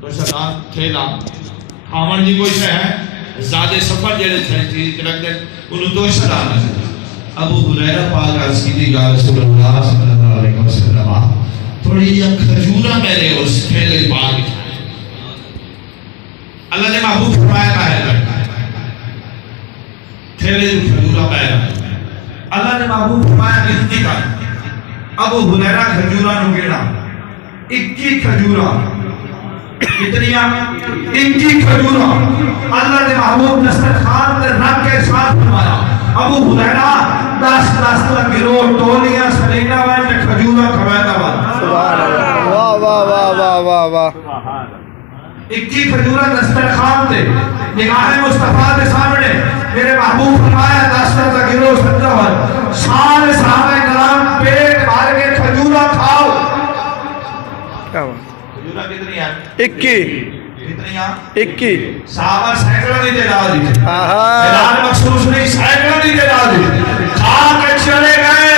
تو شدان تھیلا کھامن جی کوئی شے ہے زیادہ سفر جڑے تھے چیز رکھ دے انہوں تو شدان ہے ابو ہریرہ پاک عرض کی تھی یا رسول اللہ صلی اللہ علیہ وسلم تھوڑی یہ کھجورہ میں نے اس تھیلے پاک اللہ نے محبوب فرمایا باہر تھیلے جو کھجورہ باہر اللہ نے محبوب فرمایا گنتی کا ابو ہریرہ کھجورہ نگیڑا 21 کھجورہ کتنیاں 21 کھجورہ اللہ نے محبوب دسترخوان تے رکھ کے ساتھ فرمایا ابو ہریرہ 10 گروہ ٹولیاں سلینا وائے کھجورہ کھوائے دا واہ واہ واہ واہ واہ واہ 21 کھجورہ دسترخوان تے نگاہ مصطفیٰ کے سامنے میرے محبوب فرمایا 10 گروہ سجدہ ہوئے سارے صحابہ کرام پیٹ بھر کے کھجورہ کھاؤ کیا بات کھجورہ کتنی ہیں 21 صحابہ سینکڑوں نہیں دے ڈال دیتے آہا اعلان مخصوص نہیں سینکڑوں نہیں دے ڈال دیتے کھا کے چلے گئے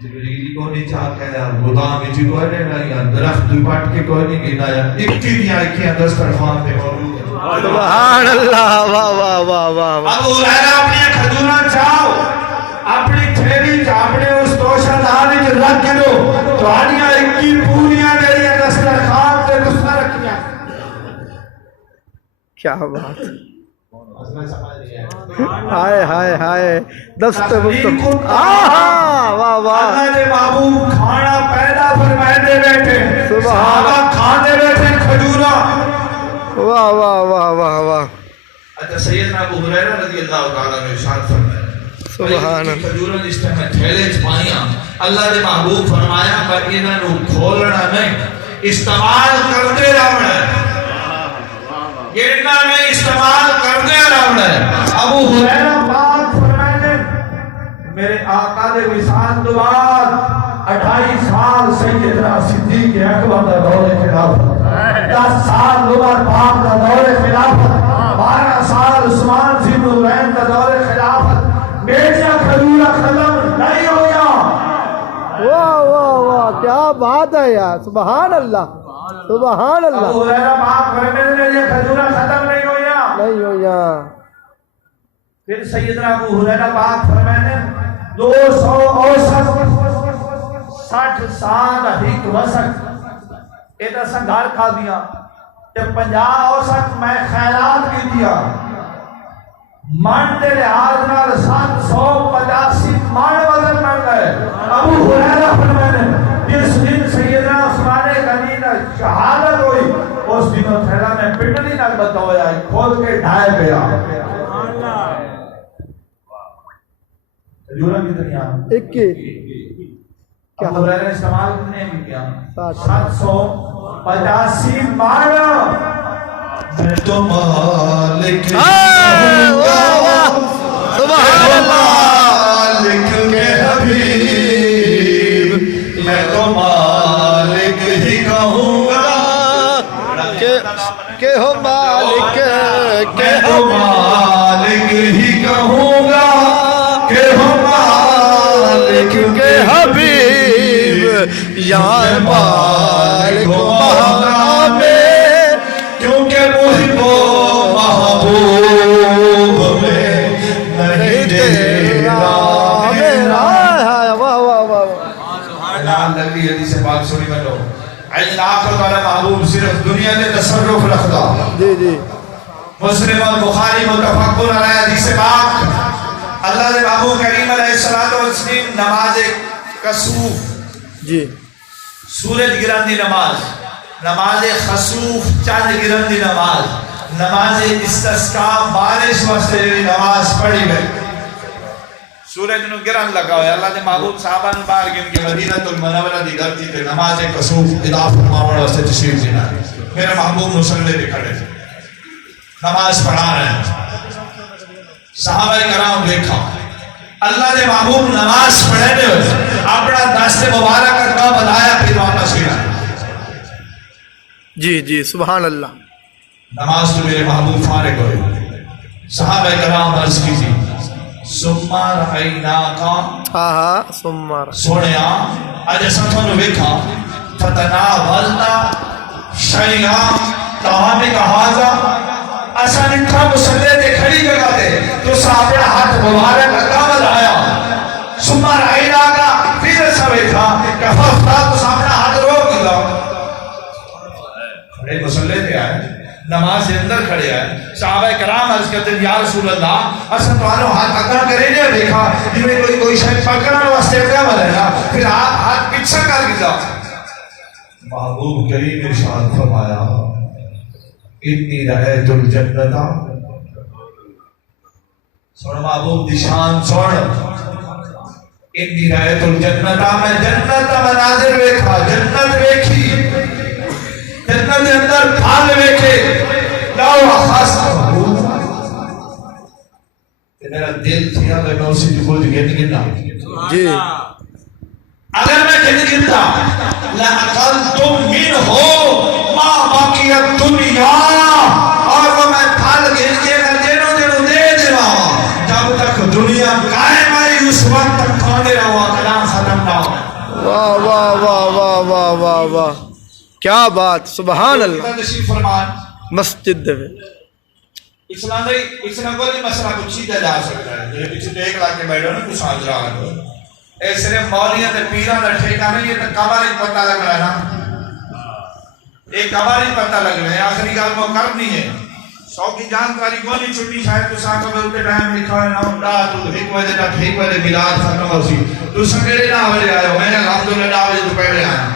جبریل کو نہیں چاہ کے غلام جی کو نہیں یا درخت پٹ کے کوئی نہیں گنایا 21 دیا لکھیاں دسترخوان پہ موجود ہے سبحان اللہ واہ واہ واہ واہ ابو ہریرہ اپنی کھجورہ چاہو اپنی تھیلی اپنے اس توشہ دہانی کے رکھ کے دو تو آنیاں 21 پولیاں میری دسترخوان پہ دوسرا رکھیاں کیا بات ہائے ہائے ہائے دست مصطفیٰ آہا واہ واہ اللہ نے محبوب کھانا پیدا فرمائے دے بیٹھے صحابہ کھانے بیٹھے کھجورہ واہ واہ واہ واہ واہ اچھا سیدنا ابو ہریرہ رضی اللہ تعالیٰ نے ارشاد فرمایا سبحان اللہ کھجورہ جس ٹائم میں تھیلے چھپائیاں اللہ نے محبوب فرمایا پر انہاں نو کھولنا نہیں استعمال کرتے رہنا گرنا نہیں استعمال کرتے رہنا ابو ہریرہ پاک فرمائے میرے آقا دے وصال تو بعد 28 سال سیدنا صدیق اکبر دا دور خلافت 10 سال عمر پاک دا دور خلافت 12 سال عثمان ذی النورین دا دور خلافت بیٹیا کھجورہ ختم نہیں ہویا واہ واہ واہ کیا بات ہے یار سبحان اللہ سبحان اللہ ابو ہریرہ پاک فرماتے ہیں یہ کھجورہ ختم نہیں ہویا نہیں ہو یا پھر سیدنا ابو ہریرہ پاک فرماتے ہیں 200 اوسط 60 سال ہک وسط ایدہ سنگھار کھا دیا تے 50 اوسط میں خیرات کی دیا من دے لحاظ نال 785 من وزن بن گئے ابو ہریرہ فرماتے ہیں جس دن سیدنا عثمان غنی نے شہادت ہوئی اس دنوں تھیلا میں پٹنی نال بتایا کھول کے ڈھائے گیا کھجورہ کتنی آن 21 ابو ہریرہ استعمال کتنے بھی کیا 785 مارا میں تو مالک سبحان اللہ مالک کے حبیب میں تو مالک ہی کہوں گا کہ ہو مالک میں تو مالک ہی کہوں گا کہ ہو مالک کے حبیب یا مالک محمد کیونکہ محب و محبوب میں نہیں تیرا میرا واہ واہ واہ اعلان لگی حدیث پاک سنی بنو عین آخر والا محبوب صرف دنیا نے تصرف رکھتا جی جی مسلم اور بخاری متفقن علیہ حدیث پاک اللہ نے محبوب کریم علیہ السلام نماز کسوف جی سورج گرن دی نماز خسوف چاند گرن دی نماز استسقاء بارش واسطے جڑی نماز پڑھی گئی سورج نو گرن لگا ہویا اللہ نے محبوب صحابہ نو باہر گن کے مدینہ المنورہ دی دھرتی تے نماز کسوف ادا فرماون واسطے تشریف لے آئے میرے محبوب مصلی پہ کھڑے تھے نماز پڑھا رہے ہیں صحابہ کرام دیکھا اللہ نے محبوب نماز پڑھے دے اپنا دست مبارک کا بتایا پھر واپس گیا جی جی سبحان اللہ نماز تو میرے محبوب فارغ ہوئے صحابہ کرام عرض کی تھی سما رأیناکا ہاں ہاں سمار سوڑیا اج اساں تھانوں ویکھا فتناولنا شیئا طعامک ھذا اسا نٹھا مسلے تے کھڑی جگہ تے تو صحابہ ہاتھ مبارک اگاول آیا ثم رأینا کا پھر سوے تھا کففتا تو صحابہ ہاتھ روک دیا کھڑے مسلے تے آئے نماز کے اندر کھڑے آئے صحابہ کرام عرض کرتے ہیں یا رسول اللہ اصلا تو آنو ہاتھ اگر کرے نہیں دیکھا جنہیں کوئی شاید پکڑنا واسطے اگاول ہے نا پھر ہاتھ پچھا کر گیا محبوب کریم ارشاد فرمایا انی رأیت الجنت سن محبوب دی شان سن انی رأیت الجنت میں جنت مناظر ویکھا جنت ویکھی جنت دے اندر پھل ویکھے لو خاص میرا دل تھیا کہ میں اسی کو گن گنا جی اگر میں گن گنتا لَأَقَلْتُمْ مِنْهُ مَا بَقِيَتْ دُنْيَا اور وہ میں پھل گن کے میں دینوں دینوں دے دیوا جب تک دنیا قائم آئی اس وقت تک کھانے رہا کلام ختم نہ ہو واہ واہ واہ واہ واہ واہ واہ کیا بات سبحان اللہ تشریف فرمان مسجد دے اسلام کوئی مسئلہ کچھ ہی جا سکتا ہے جو پیچھے دیکھ لا کے بیٹھو نا کچھ سمجھ رہا ہے اے صرف مولیاں تے پیراں دا ٹھیکہ نہیں یہ تو قبر ہی پتہ لگ رہا ہے نا ایک قبر ہی پتہ لگ رہا ہے آخری گل وہ کرنی ہے 100 کی جانکاری کو نہیں چھٹی شاید تو ساکو میں اتے ٹائم لکھا ہے نا تو ایک وجہ تک ٹھیک وجہ ملاد ختم ہو سی تو سکڑے نہ آوے آئے میں نے الحمدللہ آوے تو پہلے آیا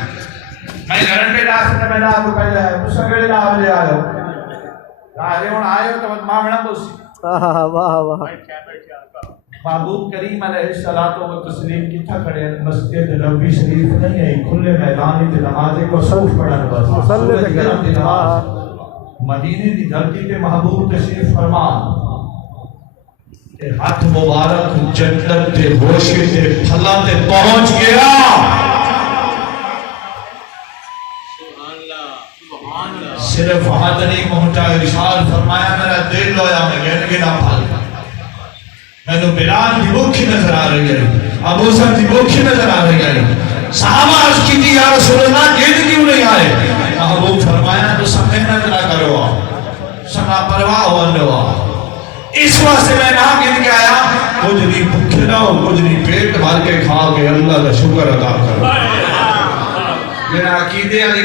میں گھرن پہ ڈاس نے میں تو پہلے آیا تو سکڑے نہ آوے آئے راجے ہون آئے تو مامنا بوسی واہ واہ محبوب کریم علیہ الصلوۃ والتسلیم کتھا کھڑے ہیں مسجد نبوی شریف نہیں ہے کھلے میدان تے نماز کو صف پڑھن بس مصلی تے کرام مدینے دی دھرتی تے محبوب تشریف فرما تے ہاتھ مبارک جنت تے ہوشے تے پھلا تے پہنچ گیا صرف ہاتھ نہیں پہنچا ارشاد فرمایا میرا دل لویا میں گن گنا پھل میں تو بلال کی بھوک نظر آ رہی ہے ابو سر کی بھوک نظر آ رہی ہے صحابہ عرض کی تھی یا رسول اللہ گن کیوں نہیں آئے محبوب فرمایا تو سب محنت نہ کرو سنا پرواہ ہو لو اس واسطے میں نہ گن کے آیا کچھ نہیں بھوکے نہ ہو کچھ نہیں پیٹ بھر کے کھا کے اللہ کا شکر ادا کرو میرا عقیدے علی